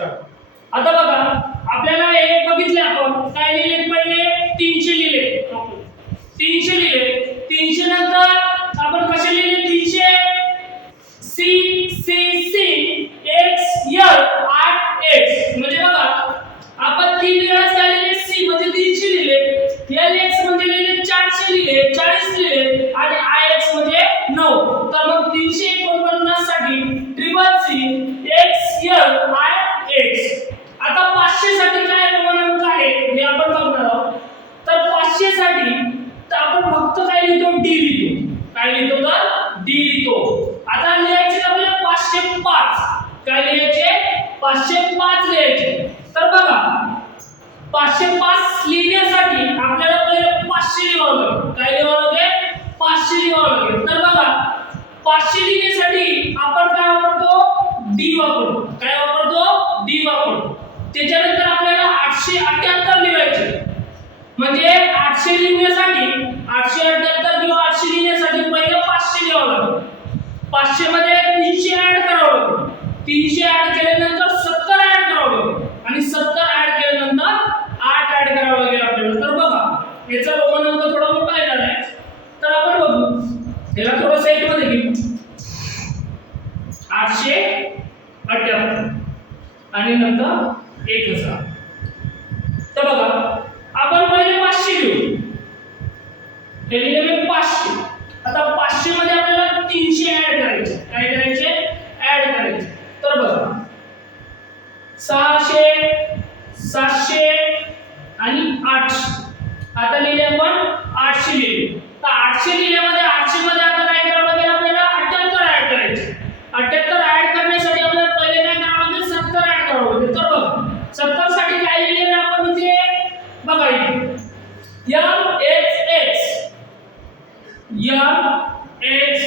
आता बघा आपल्याला हे बघितले आपण काय लिहिले पहिले 300 लिहिले 300 लिहिले 300 नंतर आपण कसे लिहिले 300 C C C x l 8x म्हणजे बघा आपण 3 वेळा झालेले सी म्हणजे 300 लिहिले l x म्हणजे लिहिले 400 लिहिले 40 लिहिले आणि I x म्हणजे 9 तर मग 349 साठी triple C x l I x आता 500 साठी काय रोमन आहे हे आपण बघणार आहोत तर 500 साठी तर आपण फक्त काय लिहितो d लिहितो काय लिहितो तर d लिहितो आता लिहायचे आपल्याला 505 काय लिहायचे 505 लिहायचे तर बघा 505 लिहिण्यासाठी आपल्याला पहिले 500 लिहावं लागेल काय लिहावं लागेल 500 लिहावं लागेल तर बघा 500 लिहिण्यासाठी आपण काय वापरतो d वापरतो काय वापरतो d वापरतो त्याच्यानंतर आपल्याला 878 लिहायचे म्हणजे 800 लिहिण्यासाठी 878 किंवा 800 लिहिण्यासाठी पहिले 500 लिहावं लागेल 500 मध्ये 300 ऍड करावं लागेल 300 ऍड केल्यानंतर 70 ऍड करावं लागेल आणि 70 ऍड केल्यानंतर 8 ऍड करावं लागेल आपल्याला तर बघा याचा रोमन अंक थोडा मोठा येणार आहे तर आपण बघू याला थोडंसं एक मध्ये घेऊ 878 आणि नंतर 1000 तर बघा आपण पहिले 500 घेऊ हे लिहिले 500 आता 500 मध्ये आपल्याला 300 ऍड करायचे काय करायचे ऍड करायचे तर बघा 600 700 आणि 800 आता लिहिले आपण 800 लिहिले तर 800 लिहिल्यामध्ये 800 मध्ये आता काय करावं लागेल आपल्याला 78 ऍड करायचे 78 ऍड करण्यासाठी आपल्याला पहिले काय करावं लागेल 70 ऍड करावं लागेल तर बघा 70 साठी काय लिहिले आपण इथे बघा इथे m x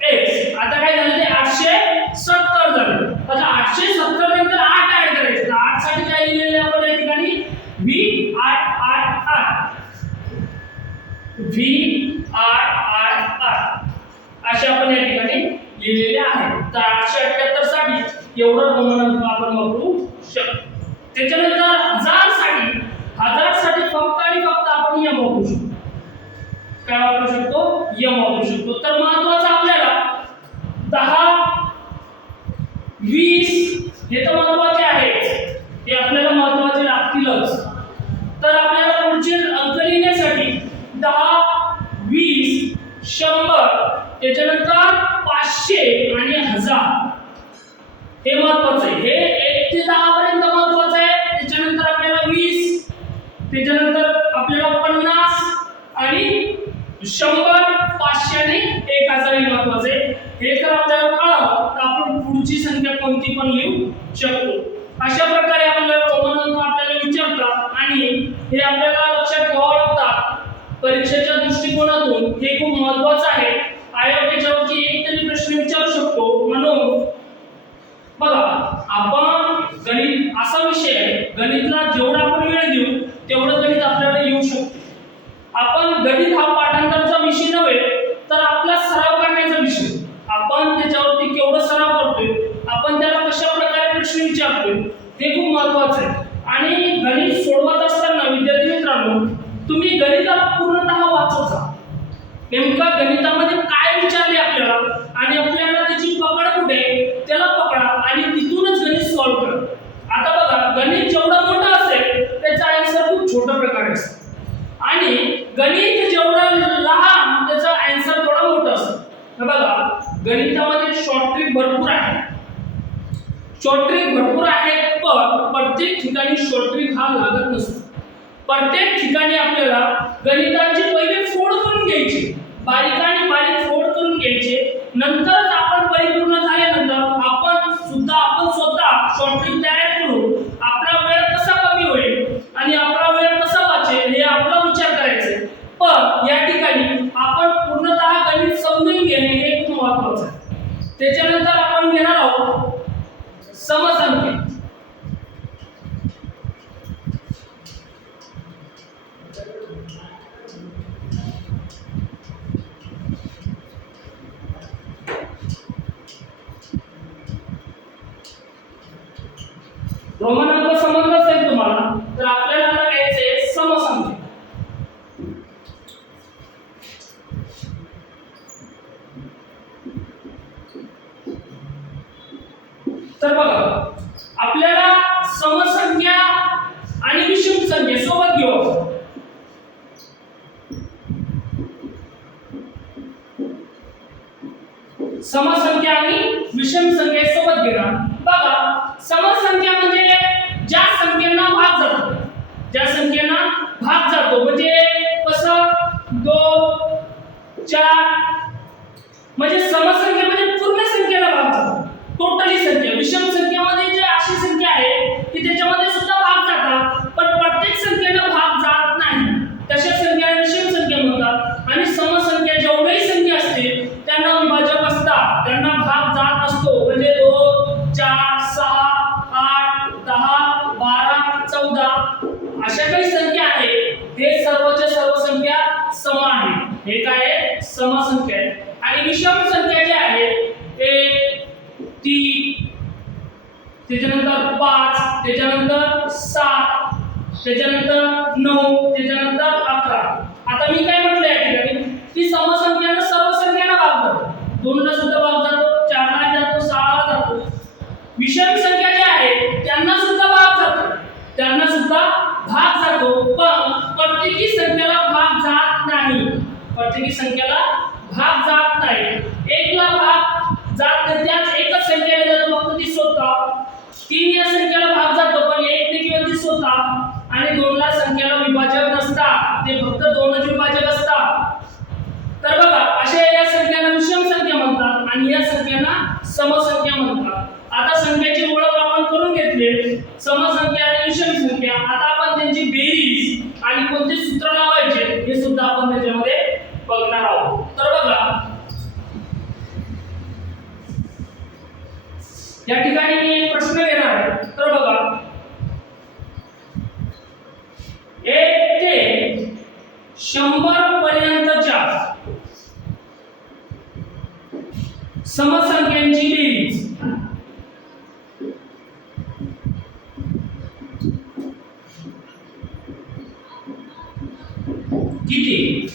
x आता काय झालं ते 870 झालं आता 870 नंतर 8 ऍड करायचे तर 8 साठी काय लिहिलेले आपण या ठिकाणी v i r r v i r r असे आपण या ठिकाणी लिहिलेले आहे तर 878 साठी एवढं रोमन अंक आपण वापरू शकतो त्याच्यानंतर 1000 साठी फक्त आणि फक्त आपण m वापरू शकतो काय वापरू शकतो m वापरू शकतो तर महत्त्वाचं आपल्याला 10 20 हे तर महत्त्वाचे आहे हे आपल्याला महत्त्वाचे लागतीलच तर आपल्याला पुढचे अंक लिहिण्यासाठी 10 20 100 त्याच्यानंतर 500 आणि 1000 हे महत्त्वाचं आहे हे 1 ते 10 पर्यंत महत्त्वाचं आहे त्याच्यानंतर आपल्याला 20 त्याच्यानंतर आपल्याला 50 आणि 100 500 आणि 1000 हे महत्त्वाचं आहे हे जर आपल्याला कळलं तर आपण पुढची संख्या कोणती पण लिहू शकतो अशा प्रकारे आपल्याला रोमन अंक आपल्याला विचारतात आणि हे आपल्याला लक्षात ठेवावं लागतात परीक्षेच्या दृष्टिकोनातून हे खूप महत्त्वाचं आहे आयोग याच्यावरती एक तरी प्रश्न विचारू शकतो म्हणून बघा आपण गणित असा विषय आहे गणितला जेवढा आपण वेळ देऊ तेवढं गणित आपल्याला येऊ शकतो आपण गणित हा पाठांतरचा विषय नव्हे तर आपला सराव करण्याचा विषय आपण त्याच्यावरती केवढं सराव करतोय आपण त्याला कशा प्रकारे प्रश्न विचारतोय हे खूप महत्त्वाचं आहे आणि गणित सोडवत असताना विद्यार्थी मित्रांनो तुम्ही गणिताला पूर्णतः वाचत जा नेमका गणितामध्ये काय विचारले आपल्याला आणि आपल्याला त्याची पकड कुठे त्याला पकडा आणि तिथूनच गणित सॉल्व्ह करा आता बघा गणित जेवढं मोठं असेल त्याचा आन्सर खूप छोट्या प्रकारे असतो आणि गणित जेवढं लहान त्याचा आन्सर थोडा मोठा असतो बघा गणितामध्ये शॉर्ट ट्रिक भरपूर आहे पण प्रत्येक ठिकाणी शॉर्ट ट्रिक हा लागत नसतो प्रत्येक ठिकाणी आपल्याला गणितांचे पहिले फोड करून घ्यायचे बारीक आणि बारीक फोड करून घ्यायचे नंतर आपण परिपूर्ण झाल्यानंतर आपण स्वतः शॉर्ट ट्रिक तयार करू आपला वेळ कसा कमी होईल आणि आपला वेळ कसा वाचेल हे आपला विचार करायचा पण या ठिकाणी आपण पूर्णतः गणित समजून घेणे हे खूप महत्त्वाचं आहे त्याच्यानंतर आपण घेणार आहोत समसंख्या रोमन अंक समजला असेल तुम्हाला तर आपल्याला आता घ्यायचे समसंख्या. तर बघा आपल्याला समसंख्या आणि विषम संख्या सोबत घेऊ. समसंख्या आणि विषम संख्या सोबत घेणार. बघा समसंख्या म्हणजे ज्या संख्येना भाग जातो, ज्या संख्येना भाग जातो म्हणजे कसं 2 4 म्हणजे समसंख्या म्हणजे पूर्ण संख्येला भाग जातो, टोटली संख्या. विषम संख्या म्हणजे जे अशी संख्या आहे की त्याच्यामध्ये सुद्धा भाग जातात पण प्रत्येक संख्येला भाग जात नाही, तशा संख्येला विषम संख्या म्हणतात. आणि समसंख्या जेवढी संख्या असते त्यांना विभाजक असतात, त्यांना भाग जात असतो. म्हणजे 2 4 6 8 10 12 14 अशा काही संख्या आहे, हे सर्वच्या सर्व संख्या सम आहे. हे काय आहे? समसंख्या आहे. आणि विषम संख्या जी आहे 1 3 त्याच्यानंतर 5 त्याच्यानंतर 7 त्याच्यानंतर 9 त्याच्यानंतर 11. आता मी काय म्हटलं या ठिकाणी की समसंख्यानं सर्व संख्यांना भाग जातो, 2 ला सुद्धा भाग जातो, 4 ला जातो, 6 ला जातो. विषम संख्या ज्या आहेत त्यांना सुद्धा भाग जातो, त्यांना सुद्धा भाग जातो पण प्रत्येकी संख्येला भाग जात नाही, प्रत्येकी संख्येला भाग जात नाही. 1 ला भाग जात नाही, त्याच एकच संख्येला जातो फक्त ती स्वतः. 3 या संख्येला भाग जातो पण 1 ने किंवा ती स्वतः. आणि 2 ला संख्येला विभाजक नसतात, ते फक्त 2च विभाजक असतात. तर बघा अशा या संख्यांना विषम संख्या म्हणतात आणि या संख्यांना समसंख्या म्हणतात. आता संख्येची ओळख आपण करून घेतली, समसंख्या आणि विषम संख्या. आता आपण त्यांची बेरीज आणि कोणते सूत्र लावायचे हे सुद्धा आपण त्याच्यामध्ये बघणार आहोत. तर बघा या ठिकाणी मी एक प्रश्न घेणार आहे. तर बघा 1 ते 100 पर्यंतच्या समसंख्यांची बेरीज किती?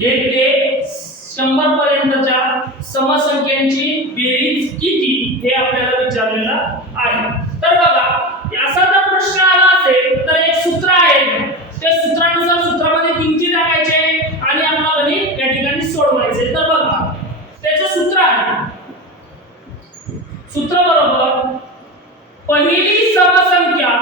1 ते 100 पर्यंतच्या समसंख्यांची बेरीज किती हे आपल्याला विचारलेलं आहे. तर बघा असा जर प्रश्न आला असेल तर एक सूत्र आहे, त्या सूत्रानुसार सूत्रामध्ये किमती टाकायचे आणि आपला गणित या ठिकाणी सोडवायचे. तर बघा त्याचं सूत्र आहे, सूत्र बरोबर पहिली समसंख्या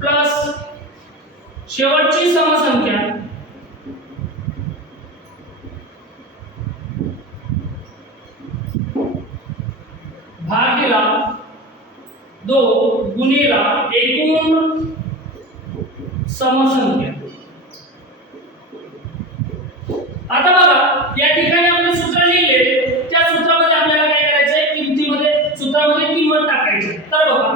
प्लस शेवटची समसंख्या भागिला 2 गुणिला एकूण समसंख्या. आता बघा या ठिकाणी आपण सूत्र लिहिले, त्या सूत्रामध्ये आपल्याला काय करायचंय, किमतीमध्ये सूत्रामध्ये किंमत टाकायची. तर बघा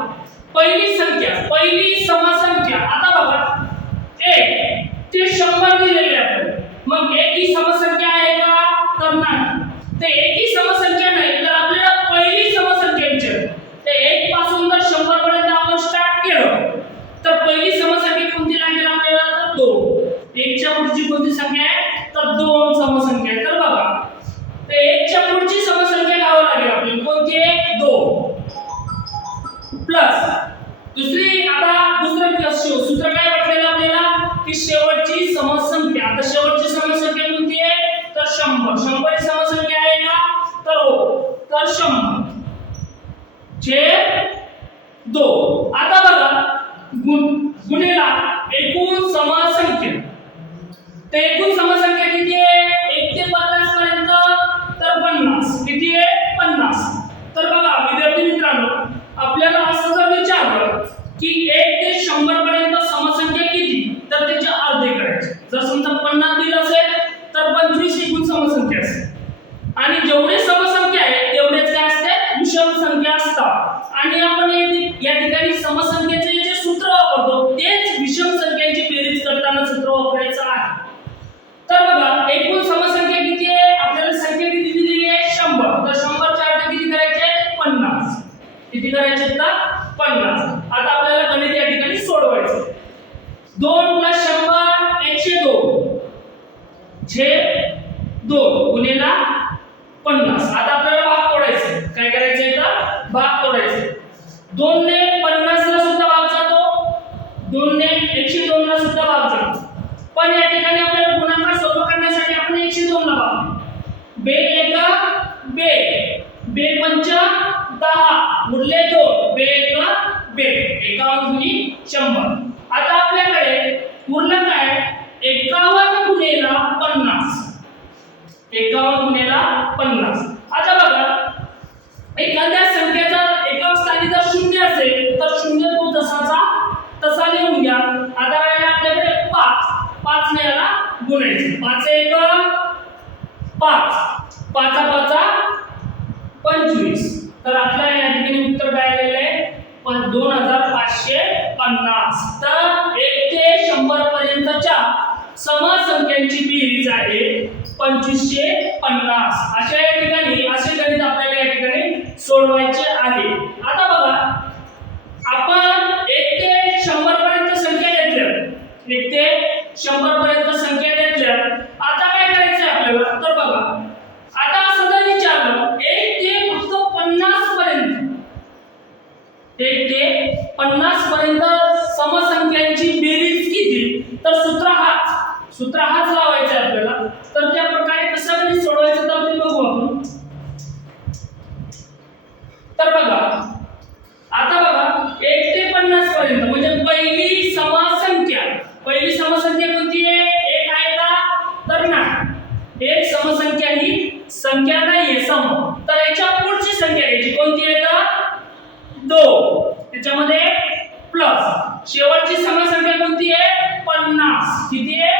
पहिली समसंख्या आता बघा 1 ते 100 दिलेले आहे, मग 1 ही समसंख्या आहे का? तर नाही. ते 1 ही समसंख्या नाही तर आपल्याला पहिली समसंख्या विचारते. ते 1 पासून जर 100 पर्यंत आपण स्टार्ट केलं तर पहिली समसंख्या कोणती लागेल आपल्याला? तर 2. 1 च्या पुढची कोणती संख्या आहे? तर 2 समसंख्या आहे. तर बघा ते 1 च्या पुढची समसंख्या घ्यावी लागेल आपल्याला, कोणती आहे? 2 प्लस दुसरी. आता दुसरं सूत्र काय म्हटलेलं आपल्याला की शेवटची समसंख्या. आता शेवटची समसंख्या कोणती आहे? तर 100. 100 ही समसंख्या आहे का? तर हो. तर 100 छेद 2. आता बघा गुणिला एकूण समसंख्या. ते एकूण समसंख्या किती आहे? 1 ते 50 पर्यंत. तर 50 किती आहे? 50. तर बघा विद्यार्थी मित्रांनो आपल्याला असं जर विचारलं की 1 ते 100 पर्यंत समसंख्या किती तर त्याचे अर्धे करायचे. जर समजा 50 दिलं असेल तर 25 एकूण समसंख्या असेल. आणि जेवढे समसंख्या आहेत तेवढेच काय असते? विषम संख्या असतात. आणि आपण या ठिकाणी समसंख्येचे जे सूत्र वापरतो तेच विषम संख्यांची बेरीज करताना सूत्र तर बघा एकूण समसंख्या किती आहे, आपल्याला संख्या किती दिलेली आहे 100. तर 100 चे अर्ध किती करायचे 50. किती करायचे तर 50. आता आपल्याला गणित या ठिकाणी सोडवायचं. 2 + 100 102 छे 2 गुणिले 50. आता आपल्याला भाग तोडायचा. काय करायचं तर भाग तोडायचा. 2 ने 50 ला सुद्धा भाग जातो, 2 ने 102 ला सुद्धा भाग जातो. पण या ठिकाणी आपल्याला गुणाकार सोपा करण्यासाठी आपण 102 ला भाग. बे एका बे, बे पंचा 10 उरले 2, बे एका बे, 51 गुणी 100. आता आपल्याकडे उरलं काय 51 गुणिले 50. 51 गुणिले 50. आता बघा एखाद्या संख्येचा एकक स्थानी जर 0 असेल तर 0 तो जसाचा तसा लिहून घ्या. आता राहिला आपल्याकडे 5. 5 ने याला गुणायचं. 5 1 5, 5 5 25. तर आपल्या या ठिकाणी उत्तर काय आलेलं आहे 2550. तर 1 ते 100 पर्यंतच्या समसंख्यांची बेरीज आहे 2550. अशा या ठिकाणी असे गणित आपल्याला या ठिकाणी सोडवायचे आहे. आता बघा आपण 1 ते 100 पर्यंत संख्या घेतल्या, 1 ते 100 पर्यंत संख्या घेतल्या. आता काय करायचं आपल्याला तर बघा आता असं जर विचारलं 1 ते फक्त 50 पर्यंत, 1 ते 50 पर्यंत समसंख्यांची बेरीज किती, तर सूत्र हाच लावायचा आहे आपल्याला. तर त्या प्रकारे कसं गणित सोडवायचं तर ते बघू आपण. तर बघा आता बघा 1 ते 50 पर्यंत म्हणजे पहिली समसंख्या कोणती आहे 1 आहे का तर नाही. एक समसंख्या ही संख्या नाहीये सम. तर याच्या पुढची संख्या घ्यायची कोणती आहे का 2. त्याच्यामध्ये प्लस शेवटची समसंख्या कोणती आहे 50. किती आहे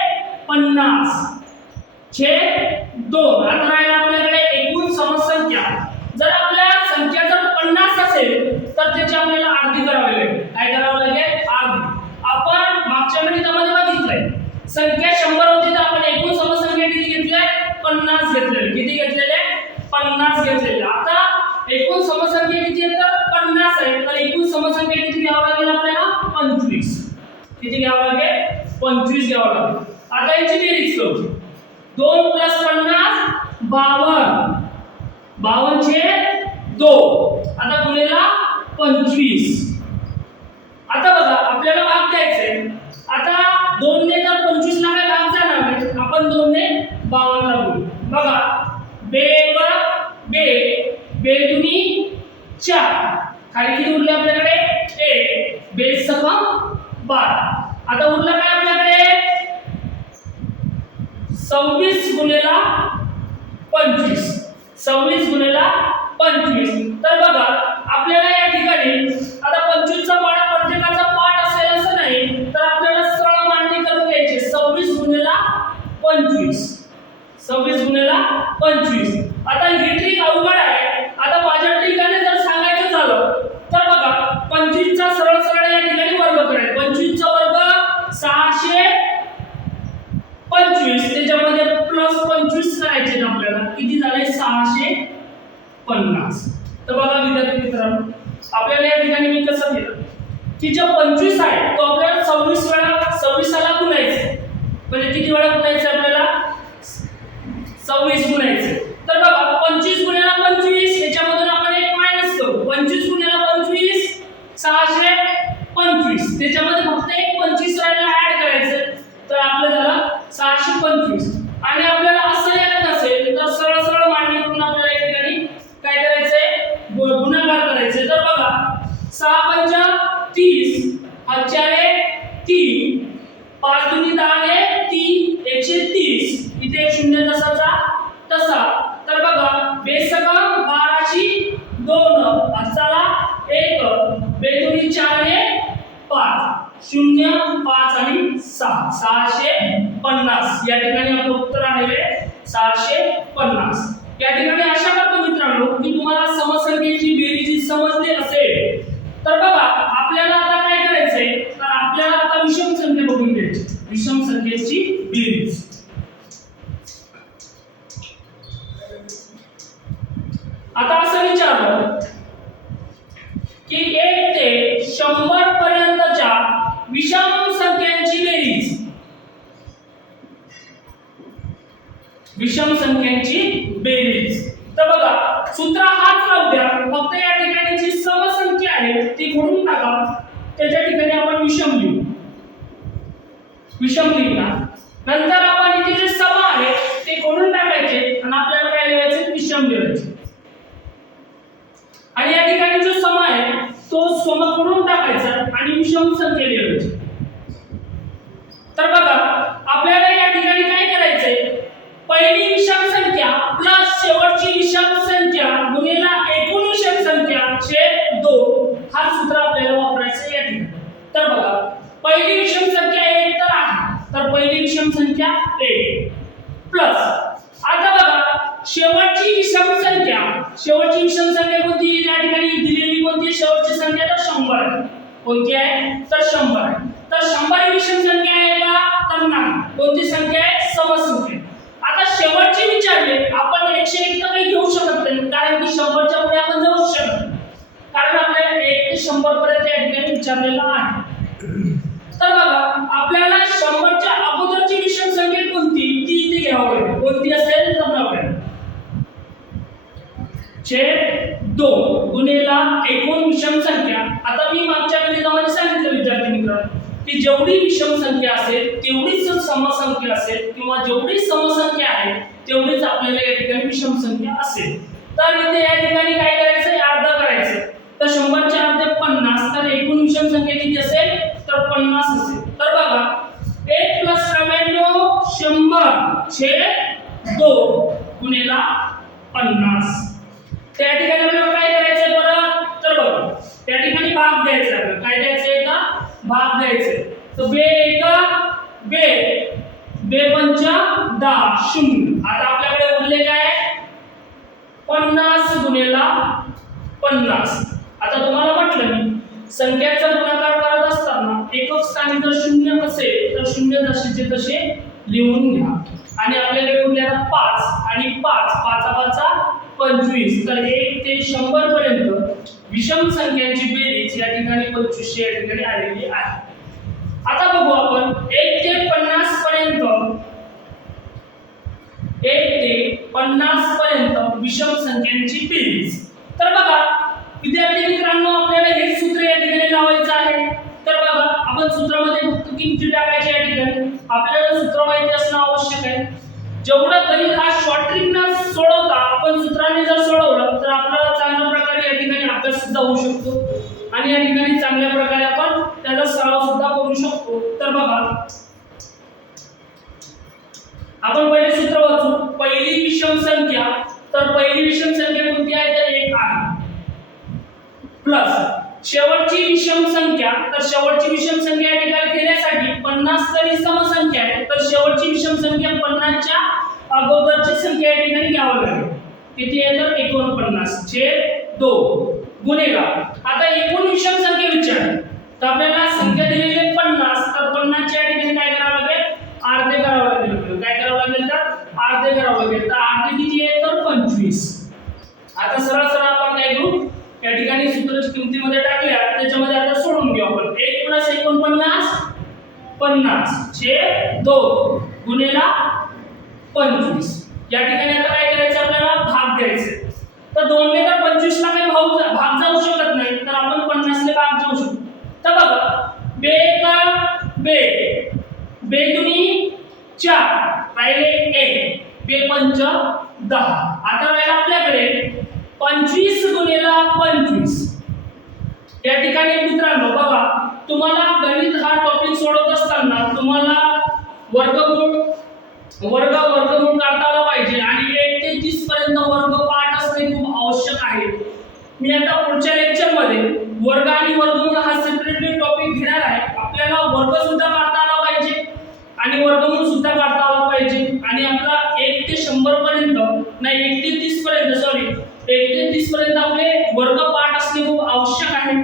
50 छे 2. आता राहिला आपल्याकडे एकूण समसंख्या. जर आपल्या संख्या जर 50 असेल तर त्याची आपल्याला अर्धी करावी लागेल. काय करावं लागेल अर्धी. आपण मागच्या गणितामध्ये बघितलंय संख्या 100 होती तर आपण एकूण समसंख्या किती घेतल्या 50 घेतलेले. किती घेतलेले 50 घेतलेले. आता एकूण समसंख्या किती आहे तर 50 आहे. तर एकूण समसंख्या किती घ्यावं लागेल आपल्याला 25. किती घ्यावं लागेल 25 घ्यावं लागेल. आता याची बेरीज करू. 2 + 50 52. 52 छे 2. आता गुणिले 25. आता बघा आपल्याला भाग द्यायचा आहे. आता 2 ने तर 25 ला काय भाग जाणार नाही. आपण 2 ने 52 ला गुणू. बघा बे बे दुनी 4. खाली किती उरले आपल्याकडे 1. बे 6 12. आता उरलं काय आपल्याकडे 26 गुणिले 25. 26 गुणिले 25. तर बघा आपल्याला या ठिकाणी आता 25 चा पाढा प्रत्येकाचा पाठ असेल असं नाही. तर आपल्याला सरळ मांडणी करून घ्यायची. 26 गुणिले 25. 26 गुणिले 25. आता ही ट्रिक अवघड आहे. आता माझ्या ठिकाणी जर सांगायचं झालं तर बघा 25 चा सरळ या ठिकाणी वर्ग करायचा. 25 चा वर्ग 625. त्याच्यामध्ये प्लस 25 करायचे आपल्याला. किती झाले 650. तर बघा विद्यार्थी मित्रांनो आपल्याला या ठिकाणी मी कसं केलं की जो 25 आहे तो आपल्याला 26 वेळा 26 ला गुणायचं. म्हणजे किती वेळा गुणायचं आपल्याला 26 गुणायचं. तर बघा 25 गुणिले 25 याच्यामधून आपण एक मायनस करू. 25 गुणिले 25 625. त्याच्यामध्ये फक्त एक 25 राहिला ऍड करायचं. तर आपलं झालं 625. आणि आपल्याला असं येत नसेल तर सरळ मांडणी करून आपल्याला या ठिकाणी काय करायचंय गुणाकार करायचे. तर बघा 6 पंचा 30 4 3 5 दुनी 10 3 130. इथे 0 जसाचा तसा. तर बघा बेसक 12 2 असाला 1 बेदुनी 4 5 0 5 आणि 6 650. या ठिकाणी आपलं उत्तर आलेले 650. या ठिकाणी आशा करतो मित्रांनो की तुम्हाला समसंख्येची बेरीज समजली असेल. तर बघा आपल्याला आता काय करायचंय तर आपल्याला आता विषम संख्या बघून घ्यायची. विषम संख्येची बेरीज. आता असं विचारलं की 1 ते 100 पर्यंतच्या विषम संख्यांची बेरीज, विषम संख्यांची बेरीज. तर बघा सूत्र हाच राहू द्या, फक्त या ठिकाणी जी समसंख्या आहे ती खोडून टाका, त्याच्या ठिकाणी आपण विषम लिहू, विषम लिहिणार. नंतर आपण इथे जे सम आहे ते खोडून टाकायचे आणि आपल्याला काय लिहायचे, विषम लिहायचे. आणि या ठिकाणी जो सम आहे तो सम खोडून टाकायचा आणि विषम संख्या लिहायची. तर बघा आपल्याला या ठिकाणी काय करायचंय, पहिली विषम संख्या प्लस शेवटची विषम संख्या गुणिले एकूण विषम संख्या छेद 2 हा सूत्र आपल्याला वापरायचं आहे या ठिकाणी. तर बघा पहिली विषम संख्या 1 तर आहे, तर पहिली विषम संख्या 1 प्लस, आता बघा शेवटची विषम संख्या, शेवटची विषम संख्या कोणती या ठिकाणी दिलेली, कोणती शेवटची संख्या, तर 100 आहे. कोणती आहे, तर 100 आहे. तर 100 ही विषम संख्या आहे का, तर नाही. कोणती संख्या आहे, समसंख्या. आता शेवटची विचारले, आपण 101 तर काही घेऊ शकत नाही, कारण की 100 च्या पुढे आपण जाऊ शकत नाही, कारण आपल्याला 1 ते 100 पर्यंत या ठिकाणी विचारलेला आहे. तर बघा आपल्याला 100 च्या अगोदरची विषम संख्या कोणती ती इथे घ्यावी लागेल. कोणती असेल, तर आपल्याला छेद 2 गुणिले एकूण विषम संख्या. आता मी मागच्या गणितामध्ये सांगितलं विद्यार्थी मित्रांनो की जेवढी विषम संख्या असेल तेवढीच समसंख्या असेल, किंवा जेवढी समसंख्या आहे तेवढीच आपल्याला या ठिकाणी विषम संख्या असेल. तर इथे या ठिकाणी काय करायचं, अर्ध करायचं. तर 100 च्या अर्धे 50, तर एकूण विषम संख्या किती असेल, तर 50 असेल. तर बघा 1 + 99 100 छेद 2 गुणिले 50. त्या ठिकाणी आपल्याला काय करायचंय परत, तर बघा त्या ठिकाणी भाग द्यायचा आहे. काय द्यायचंय का, भाग द्यायचे. तर बे 1 बे, बे 5 10 0. आता आपल्याकडे उरले काय, 50 गुणिले 50. आता तुम्हाला म्हटलं मी संख्याचा गुणाकार करत असताना एकक स्थानी जर 0 असेल तर 0 जसेचे तसे लिहून घ्या. आणि आपल्याकडे उरलेला 5 आणि 5 5 5 25. तर 1 ते 100 पर्यंत विषम संख्यांची बेरीज या ठिकाणी 25 या ठिकाणी आलेली आहे. आता बघू आपण 1 ते 50 पर्यंत, 1 ते 50 पर्यंत विषम संख्यांची बेरीज. तर बघा विद्यार्थी मित्रांनो आपल्याला हे सूत्र या ठिकाणी लावायचं आहे. तर बघा आपण सूत्रामध्ये फक्त किमती टाकायची या ठिकाणी. आपल्याला सूत्र माहिती असणं आवश्यक आहे. जेवढं गणित हा शॉर्ट ट्रिकनं सोडवता आपण सूत्राने जर सोडवलं तर आपल्याला चांगल्या प्रकारे या ठिकाणी अभ्यास सुद्धा होऊ शकतो आणि या ठिकाणी चांगल्या प्रकारे आपण त्याचा सराव सुद्धा करू शकतो. तर बघा आपण पहिले सूत्र वाचू. पहिली विषम संख्या, तर पहिली विषम संख्या कोणती आहे, तर 1 आहे, प्लस शेवटची विषम संख्या, तर शेवटची विषम संख्या या ठिकाणी घेण्यासाठी 50 तरी समसंख्या आहे, तर शेवटची विषम संख्या 50 च्या अगोदरची संख्या या ठिकाणी घ्यावी लागेल. किती आहे, तर 49 छेद 2 गुणिले. आता एकूण विषम संख्या विचारली तर आपल्याला संख्या दिलेली आहे 50, तर 50 च्या ठिकाणी काय करावं लागेल, अर्धे करावं लागेल. काय करावं लागेल, तर अर्धे करावं लागेल. तर अर्धे किती आहे, तर 25. आता सरळ सरळ आपण काय करू, या ठिकाणी सूत्राच्या किमतीमध्ये टाकल्या त्याच्यामध्ये आता सोडून घेऊ आपण. 1 + 49 50 छेद 2 गुणिले 25. या ठिकाणी आता काय करायचं, आपल्याला भाग द्यायचे. तर 2 ने तर 25 ला काही भाग जाऊ शकत नाही, तर आपण 50 ने भाग जाऊ शकतो. तर बघा बे का बे, बे दुनी 4 राहिले 1, बे 5 10. आता राहिला आपल्याकडे 25 गुणिले 25. या ठिकाणी मित्रांनो बघा तुम्हाला गणित हा टॉपिक सोडवत असताना तुम्हाला वर्गमूळ काढता आला पाहिजे आणि 1 ते 30 पर्यंत वर्ग पाठ असणे खूप आवश्यक आहे. मी आता पुढच्या लेक्चर मध्ये वर्ग आणि वर्गमूळ हा सेपरेटली टॉपिक घेणार आहे. आपल्याला वर्ग सुद्धा काढता आला पाहिजे आणि वर्गमूळ सुद्धा काढता आला पाहिजे. आणि आपला 1 ते 100 पर्यंत नाही 1 ते 30 पर्यंत 1 ते 30 पर्यंत आपले वर्ग पाठ असणे खूप आवश्यक आहे.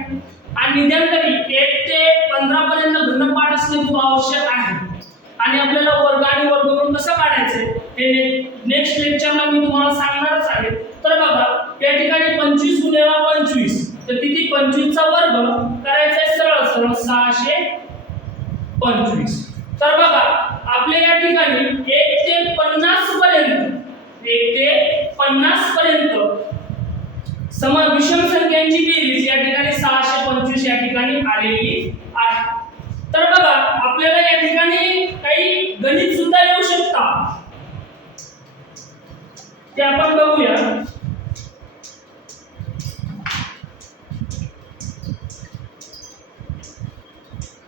आणि निदान तरी 1 ते 15 पर्यंत घनपाठ असणे खूप आवश्यक आहे. आणि आपल्याला वर्ग आणि वर्गमूळ कसं काढायचे हे नेक्स्ट लेक्चरला मी तुम्हाला सांगणारच आहे. तर बघा या ठिकाणी 25 गुणिले 25 तर किती 25 चा वर्ग करायचा आहे सरळ सरळ 625. तर बघा आपल्या या ठिकाणी 1 ते 50 पर्यंत 1 ते 50 पर्यंत विषम संख्यांची बेरीज या ठिकाणी 625 या ठिकाणी आलेली आहे. तर बघा आपल्याला या ठिकाणी काही गणित सुद्धा येऊ शकतात ते आपण बघूया.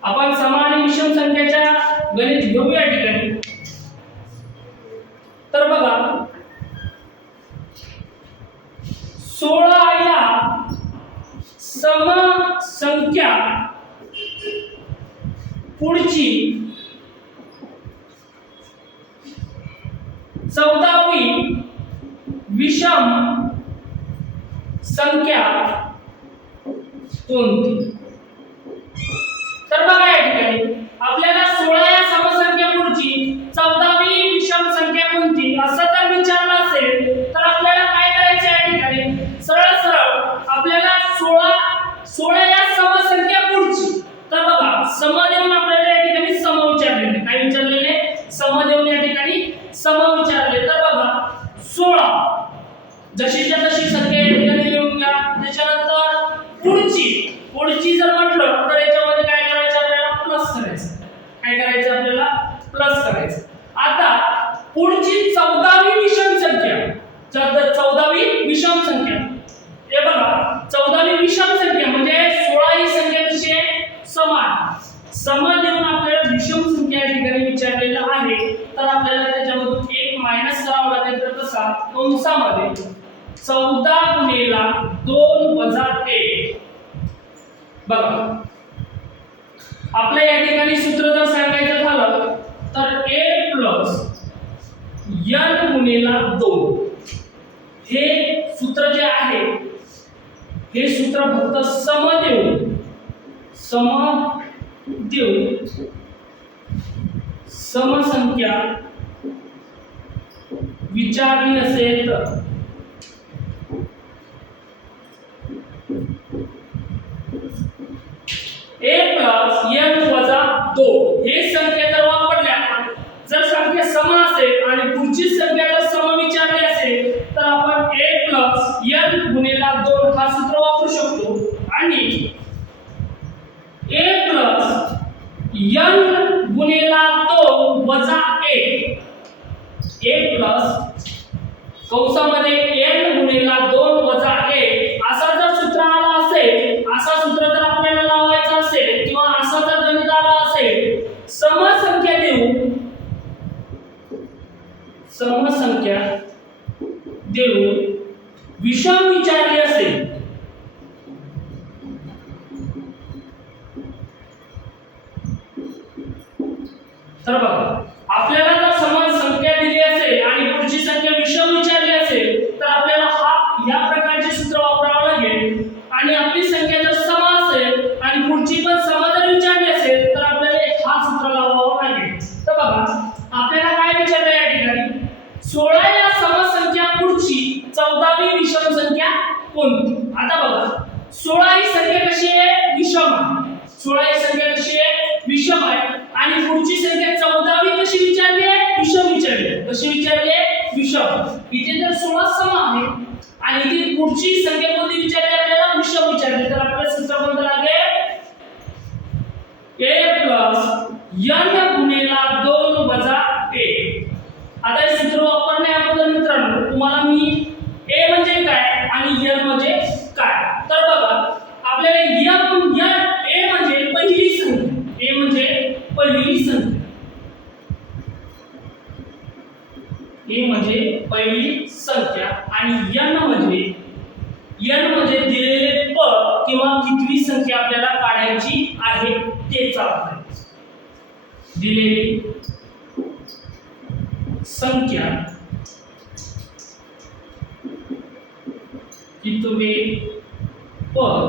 आपण सम आणि विषम संख्याच्या गणित घेऊ या ठिकाणी. तर बघा 16 या सम संख्या पुढची 14वी विषम संख्या कोणती. तर बघा या ठिकाणी आपल्याला 16 या समसंख्या पुढची 14वी विषम संख्या कोणती असं जर विचारलं असेल तर आपल्याला काय करायचं या ठिकाणी सरळ सरळ आपल्याला 16 या समसंख्या पुढची. तर बघा सम देऊन आपल्याला या ठिकाणी सम विचारलेले काय विचारलेले सम देऊन या ठिकाणी सम विचारले. तर बघा 16 जशीच्या तशी संख्या या ठिकाणी लिहून घ्या. त्याच्यानंतर पुढची जर म्हटलं तर याच्यामध्ये काय करायचं आपल्याला प्लस करायचं. काय करायचं आपल्याला प्लस करायचं. आता पुढची 14वी विषम संख्या 14वी विषम संख्या हे बघा 14वी विषम संख्या म्हणजे 16 ही संख्या कशी आहे समान सम देऊन आपल्याला विषम संख्या या ठिकाणी विचारलेला आहे. तर आपल्याला त्याच्यामधून एक मायनस करावा लागेल. तर कसा कंसामध्ये 14 गुणिले 2 वजा 1 बघा आपल्या या ठिकाणी सूत्र जर सांगायचं झालं तर a प्लस n गुणिले 2 हे सूत्र जे आहे हे सूत्र फक्त सम देऊन समसंख्या विचारली असेल तर a प्लस n वजा 2 हे संख्या जर वापरल्या जर संख्या सम असेल आणि पुढची संख्या जर सम विचारली असेल तर आपण a प्लस n गुणिले 2 हा सूत्र वापरू शकतो आणि a प्लस n गुणिले 2 वजा 1 a प्लस कंसामध्ये n गुणिले 2 वजा 1 असा जर सूत्र आला असेल असा सूत्र जर आपल्याला लावायचा असेल किंवा असा जर गणित आला असेल समसंख्या देऊन विषम विचारली असेल तर बघा आपल्याला जर समान संख्या दिली असेल आणि पुढची संख्या विषम विचारली असेल तर आपल्याला या प्रकारचे सूत्र वापरावे लागेल. आणि आपली संख्या जर सम असेल आणि पुढची पण सम जर विचारली असेल तर आपल्याला हा सूत्र लावावा लागेल. तर बघा आपल्याला काय विचारलं या ठिकाणी 16 या समसंख्या पुढची 14वी विषम संख्या कोणती. आता बघा 16 ही संख्या कशी आहे विषम आहे. 16 ही संख्या कशी आहे विषम आहे आणि पुढची संख्या 14वी कशी विचारली आहे विषम विचारली आहे. कशी विचारली आहे विषम. इथे जर 16 सम आहे आणि इथे पुढची संख्या कोणती विचारली आपल्याला विषम विचारली. तर आपल्याला सूत्र कोणतं लागेल a प्लस n गुणिले 2 वजा 1. आता हे सूत्र वापरण्या अगोदर मित्रांनो तुम्हाला मी a म्हणजे काय आणि n म्हणजे काय. तर बघा आपल्याला a म्हणजे पहिली संख्या a म्हणजे पहिली संख्या a म्हणजे पहिली संख्या आणि n म्हणजे दिलेले पद किंवा कितवी संख्या आपल्याला काढायची आहे ते चालतंय. दिलेली संख्या कितवे पद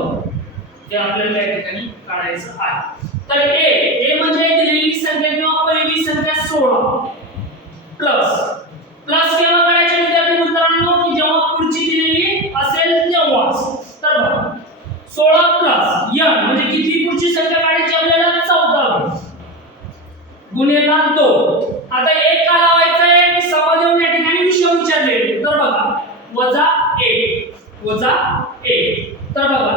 ते आपल्याला या ठिकाणी काढायचं आहे. तर a म्हणजे दिलेली संख्या किंवा पहिली संख्या 16 प्लस केव्हा करायचे विद्यार्थी मित्रांनो की जेव्हा पुढची दिलेली असेल 16 प्लस n म्हणजे किती पुढची संख्या काढायची आपल्याला 14 गुणिले 2. आता एक का लावायचा आहे की सम देऊन या ठिकाणी विषम विचारले. तर बघा -1 तर बघा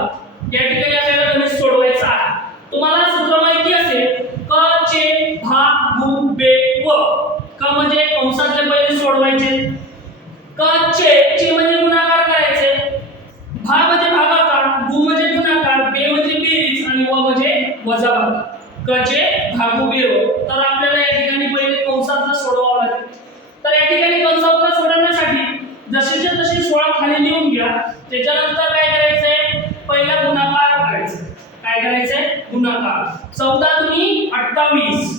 या ठिकाणी आपल्याला गणित सोडवायचं आहे. तुम्हाला सूत्र माहिती असेल क चे भाग गु बे व. क म्हणजे कंसातले पहिले सोडवायचे, क चे म्हणजे गुणाकार करायचे, भाग म्हणजे भागाकार, गु म्हणजे गुणाकार, बे म्हणजे बेरीज आणि व म्हणजे वजाबाकी. क चे भागू बे व. तर आपल्याला या ठिकाणी पहिले कंसातलं सोडवावं लागेल. तर या ठिकाणी कंसातलं सोडवण्यासाठी जसेच्या तसे 16 खाली लिहून घ्या. त्याच्यानंतर काय करायचंय, पहिला गुणाकार करायचा. काय करायचंय, गुणाकार. 14 दुनी 28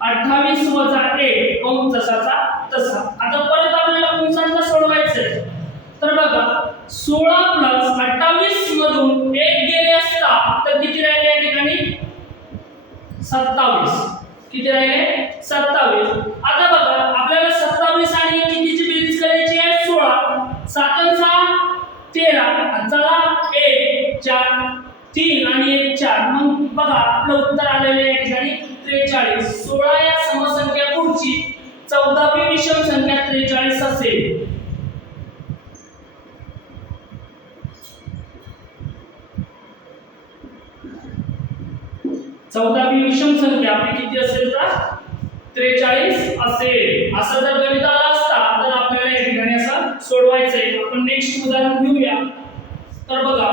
28 वजा 1 कंस जसाचा तसा. आता परत आपल्याला कंसांचा सोडवायचंय. तर बघा 16 प्लस 28 मधून 1 गेले असता तर किती राहिले या ठिकाणी 27. किती राहिले 27. आता बघा आपल्याला 27 आणि कितीची बेरीज करायची आहे 16. 7 आणि 6 13. चला 1 4 3 आणि 1 4. मग बघा आपलं उत्तर आलेलं आहे या ठिकाणी 43. 16 या समसंख्या पुढची 14वी विषम संख्या 43 असेल. चौदावी विषम संख्या आपली किती असेल तर 43 असेल. असं जर गणित आला असता तर आपल्याला या ठिकाणी असं सोडवायचंय. आपण नेक्स्ट उदाहरण घेऊया. तर बघा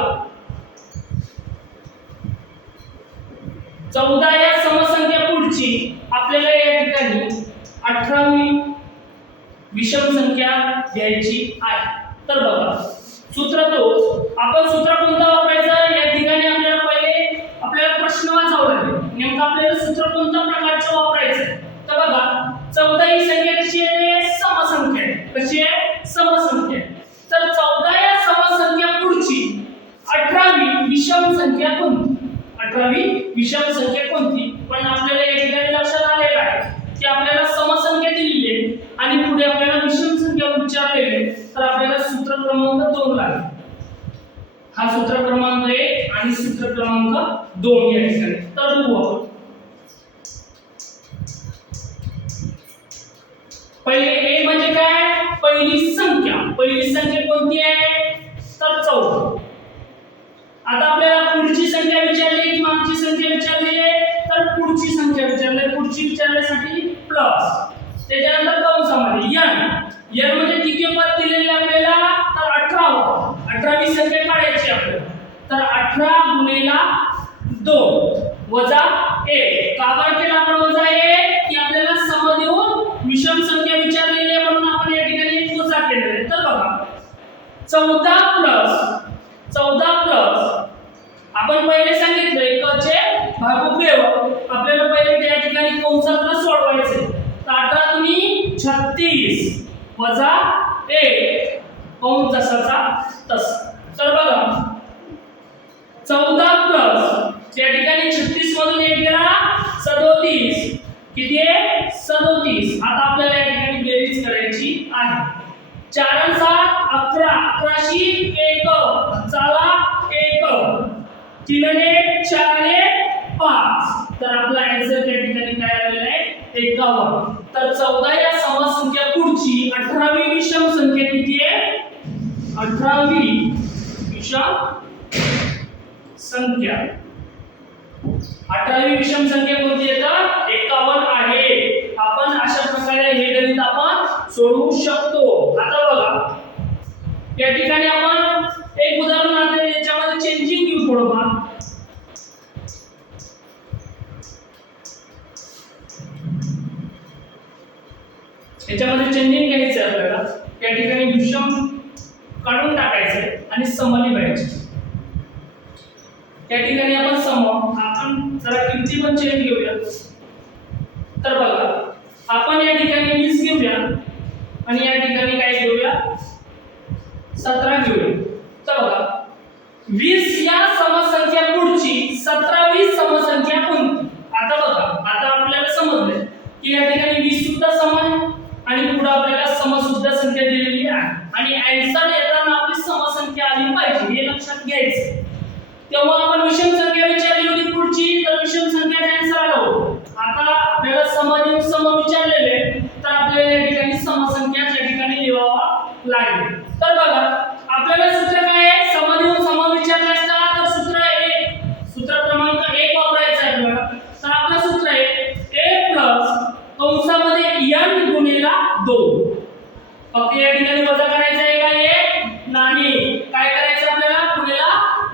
14 या समसंख्या पुढची आपल्याला या ठिकाणी 18वी विषम संख्या घ्यायची आहे. तर बघा सूत्र तोच. आपण सूत्र कोणतं वापरायचं या ठिकाणी आपल्याला पहिले आपल्याला प्रश्न वाचावा लागेल. नेमकं आपल्याला सूत्र कोणत्या प्रकारचं वापरायचं. तर बघा 14 ही संख्या कशी आहे, समसंख्या आहे. कशी आहे, समसंख्या. तर 14 या समसंख्या पुढची 18वी विषम संख्या कोणती. 18वी विषम संख्या कोणती. पण आपल्याला या ठिकाणी लक्षात आलेलं आहे की आपल्याला समसंख्या दिलेली आहे आणि पुढे आपल्याला विषम संख्या विचारलेली आहे. तर आपल्याला सूत्र क्रमांक 2 लागेल. हा सूत्र क्रमांक 1 आणि सूत्र क्रमांक 2 या ठिकाणी. तर बघू पहिले ए म्हणजे काय, पहिली संख्या. पहिली संख्या कोणती आहे तर 14. आता आपल्याला पुढची संख्या विचारली की मागची संख्या विचारली आहे. तर पुढची संख्या विचारली. पुढची विचारण्यासाठी प्लस त्याच्यानंतर कंसामध्ये n म्हणजे किती पद दिलेले आपल्याला तर 18. 18वी संख्या काढायची आपल्याला. तर 18 गुणिले 2 वजा 1. का बरं केला आपण वजा 1 की आपल्याला सम देऊन विषम संख्या विचारलेली आहे म्हणून आपण या ठिकाणी एक वजा केलेला आहे. तर बघा 14 प्लस आपण पहिले सांगितलंय क चे भागू बे आपल्याला पहिले त्या ठिकाणी कंसातलं सोडवायचे. तर 18 दुनी 36 वजा 1 कंस जसाचा तसा. तर बघा 14 प्लस या ठिकाणी 36 मधून 1 गेला 37. किती आहे 37. आता आपल्याला या ठिकाणी बेरीज करायची आहे. 4 आणि 7 11. 11शी 1 चला 1 3 आणि 1 4 आणि 5. तर आपला आन्सर या ठिकाणी काय आलेला आहे 51. तर 14 या समसंख्या पुढची 18वी विषम संख्या किती आहे 18वी विषम संख्या. 18वी विषम संख्या कोणती आहे तर 51 आहे. आपण अशा प्रकारे हे गणित आपण सोडवू शकतो. आता बघा या ठिकाणी आपण एक उदाहरण आहे याच्यामध्ये चेंजिंग घेऊ थोडंफार. याच्यामध्ये चेंजिंग घ्यायचं आहे आपल्याला. या ठिकाणी विषम काढून टाकायचे आणि सम लिहायचे. या ठिकाणी आपण जरा किमती पण चेंज घेऊया. तर बघा आपण या ठिकाणी 20 घेऊया आणि या ठिकाणी काय घेऊया 17 घेऊया. तर बघा 20 या समसंख्या पुढची 17वी समसंख्या कोणती. आता बघा आता आपल्याला समजलं की या ठिकाणी 20 सुद्धा सम आहे आणि पुढे आपल्याला समसुद्धा संख्या दिलेली आहे आणि आन्सर येताना आपली समसंख्या आली पाहिजे हे लक्षात घ्यायचं. तेव्हा आपण विषम संख्या विचारली होती पुढची, तर विषम संख्याचा आन्सर आला होता. आता आपल्याला समदेव सम विचारलेले, तर आपल्याला या ठिकाणी समसंख्या या ठिकाणी लिहावा लागेल. तर बघा आपल्याला सूत्र काय आहे, समदेव सम विचारले असता तर सूत्र 1, सूत्र क्रमांक 1 वापरायचं आहे आपल्याला. तर आपलं सूत्र आहे a कंसामध्ये n गुणिला 2. फक्त या ठिकाणी वजा करायचं आहे का 1 नाही, काय करायचं आपल्याला गुणिला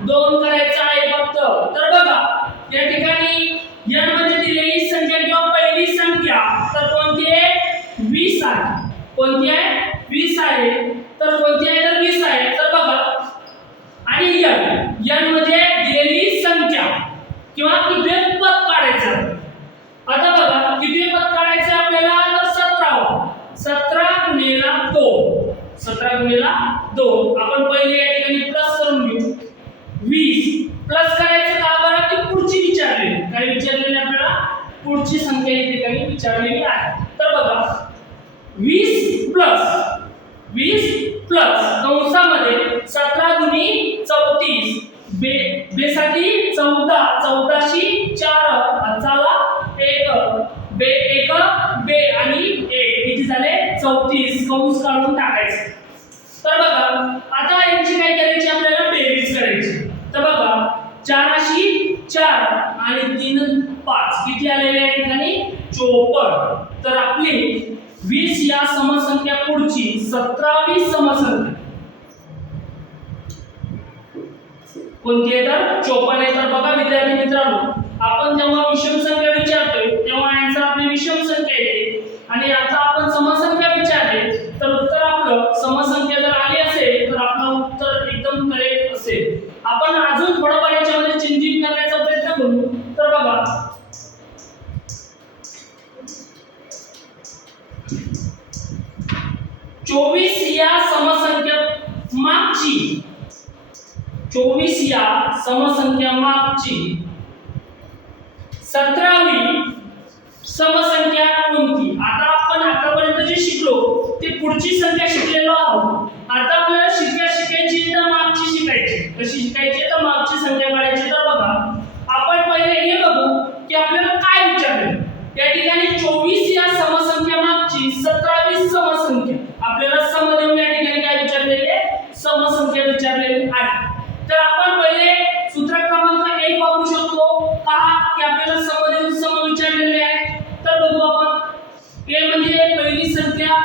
2 करायचं आहे फक्त. तर बघा या ठिकाणी n म्हणजे दिलेली संख्या किंवा पहिली संख्या, तर कोणती आहे 20 आहे. कोणती आहे 20 आहे. तर कोणती आहे तर 20 आहे. तर बघा आणि n म्हणजे दिलेली संख्या किंवा किती पद काढायचं. आता बघा किती पद काढायचं आपल्याला तर 17. 17 गुणिला 2. 17 गुणिला 2 आपण पहिले या ठिकाणी प्लस करून घेऊ. 20 प्लस करायचं का बरं की पुढची विचारलेली, काय विचारलेली आपल्याला पुढची संख्या या ठिकाणी विचारलेली आहे. तर बघा 20 प्लस कंसामध्ये 17 गुणी 34 बेसाठी 14 14शी 4 चला 1 बे आणि 1 किती झाले 34 कंस काढून टाकायचे. तर बघा आता यांची काय करायची आपल्याला बेरीज करायची. तर बघा 4शी 4 आणि 3 5 किती आलेले आहे ठिकाणी 54. तर आपली 20 या समसंख्या पुढची 17वी समसंख्या कोणती आहे तर 54 आहे. तर बघा विद्यार्थी मित्रांनो, आपण जेव्हा विषम संख्या विचारतोय तेव्हा आन्सर आपली विषम संख्या येते, आणि आता आपण समसंख्या विचारले तर उत्तर आपलं समसंख्या जर आली असेल तर आपलं उत्तर एकदम करेक्ट असेल. आपण अजून थोडंफार याच्यामध्ये चेंजिंग करण्याचा प्रयत्न करू. तर बघा 24 या समसंख्या मागची 24 या समसंख्या मागची 17वी समसंख्या कोणती. आता आपण आतापर्यंत जे शिकलो ते पुढची संख्या शिकलेलो आहोत. आता आपल्याला शिकायची तर मागची शिकायची. कशी शिकायची तर मागची संख्या काढायची. तर बघा आपण पहिले हे बघू की आपल्याला काय विचारले. या ठिकाणी 24 या समसंख्या मागची 17वी समसंख्या आपल्याला समदेव या ठिकाणी काय विचारलेली आहे समसंख्या विचारलेली आहे. तर आपण पहिले सूत्र क्रमांक 1 वापरू शकतो का की आपल्याला समदेव सम विचारलेले आहे. तर बघू आपण a म्हणजे पहिली संख्या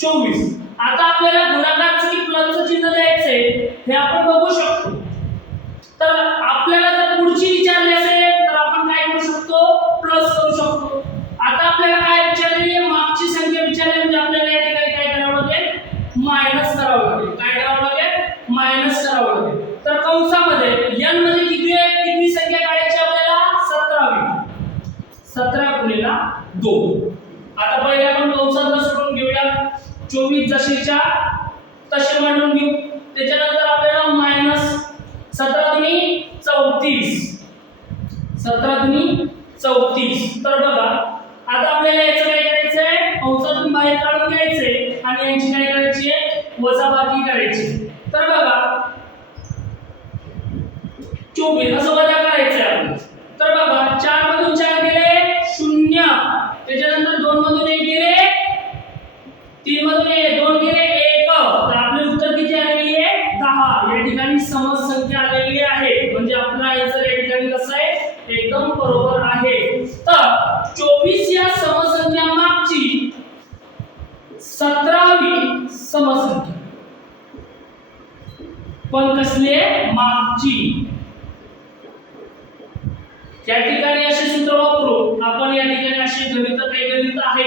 24. आता आपल्याला गुणाकारचं की प्लसचं चिन्ह द्यायचंय हे आपण बघू शकतो. तर आपल्याला जर पुढची विचारली असेल तर आपण काय करू शकतो प्लस करू शकतो. आता आपल्याला काय विचारलेली आहे मागची संख्या विचारली म्हणजे आपल्याला या ठिकाणी काय करावं लागेल मायनस करावं लागेल. काय करावं लागेल मायनस करावं लागेल. तर कंसामध्ये n म्हणजे किती आहे किती संख्या काढायची आपल्याला 17वी. 17 गुणिला 2. आता पहिले आपण कंसात सोडून घेऊया. 24 जशीच्या तसे मांडून घेऊ. त्याच्यानंतर आपल्याला मायनस 17 दुनी 34. 17 दुनी 34. तर बघा आता आपल्याला याचं काय करायचं आहे कंसातून बाहेर काढून घ्यायचंय आणि यांची काय करायची आहे वजाबाकी करायची. तर बघा 24 असं वजा करायचं आहे आपण. तर बघा 4 मधून 4 गेले 0. त्याच्यानंतर 2 मधून 1 गेले 3 मधून 2 गेले 1. तर आपले उत्तर किती आलेली आहे 10. या ठिकाणी समसंख्या आलेली आहे. म्हणजे आपला आन्सर या ठिकाणी कसं आहे एकदम बरोबर आहे. तर 24 या समसंख्या मागची 17वी समसंख्या पण कसली आहे मागची. या ठिकाणी असे सूत्र वापरून आपण या ठिकाणी असे गणित काही गणित आहे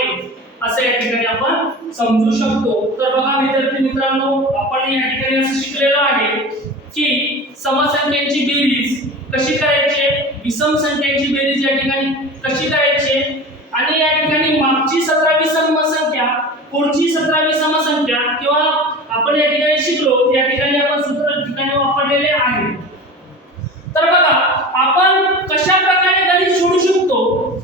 असं या ठिकाणी आपण समजू शकतो. तर बघा विद्यार्थी मित्रांनो, आपण या ठिकाणी असं शिकलेलो आहे की समसंख्यांची बेरीज कशी करायची, विषम संख्यांची बेरीज या ठिकाणी कशी करायची, आणि या ठिकाणी मागची 17वी समसंख्या पुढची 17वी समसंख्या किंवा आपण या ठिकाणी शिकलो या ठिकाणी आपण सूत्र ठिकाणी वापरलेले आहे. तर बघा आपण कशा प्रकारे गणित सोडवू शकतो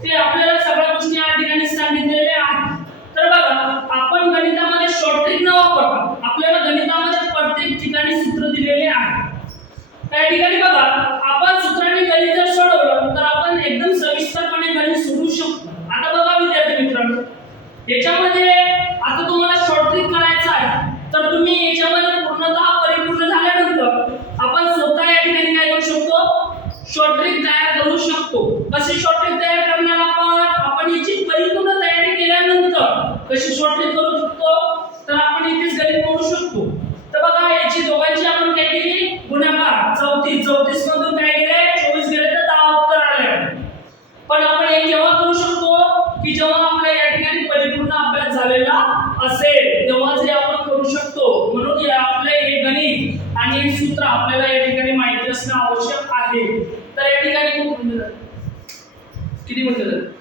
ते आपल्याला सगळ्या गोष्टी या ठिकाणी सांगितलेल्या आहेत. तर बघा आपण गणितामध्ये शॉर्ट ट्रिक न वापरता आपल्याला गणितामध्ये प्रत्येक ठिकाणी सूत्र दिलेले आहे. त्या ठिकाणी बघा याच्यामध्ये आता तुम्हाला शॉर्ट ट्रिक करायचा आहे तर तुम्ही याच्यामध्ये पूर्णतः परिपूर्ण झाल्यानंतर आपण स्वतः या ठिकाणी काय करू शकतो शॉर्ट ट्रिक तयार करू शकतो कशी शॉर्ट ट्रिक तयार करणार आपण याची परिपूर्ण तयारी केल्यानंतर कशी शॉर्ट ट्रिक करू शकतो तर आपण इथेच गणित मोडू शकतो तर बघा याची दोघांची आपण काय केली गुणाकार 34 मधून काय गेले 24 गेले तर 10 उत्तर आले पण आपण हे केव्हा करू शकतो की जेव्हा आपल्या या ठिकाणी परिपूर्ण अभ्यास झालेला असेल तेव्हाच हे आपण करू शकतो म्हणून हे आपले हे गणित आणि हे सूत्र आपल्याला या ठिकाणी माहिती असणं आवश्यक आहे तर या ठिकाणी खूप किती मिनिटं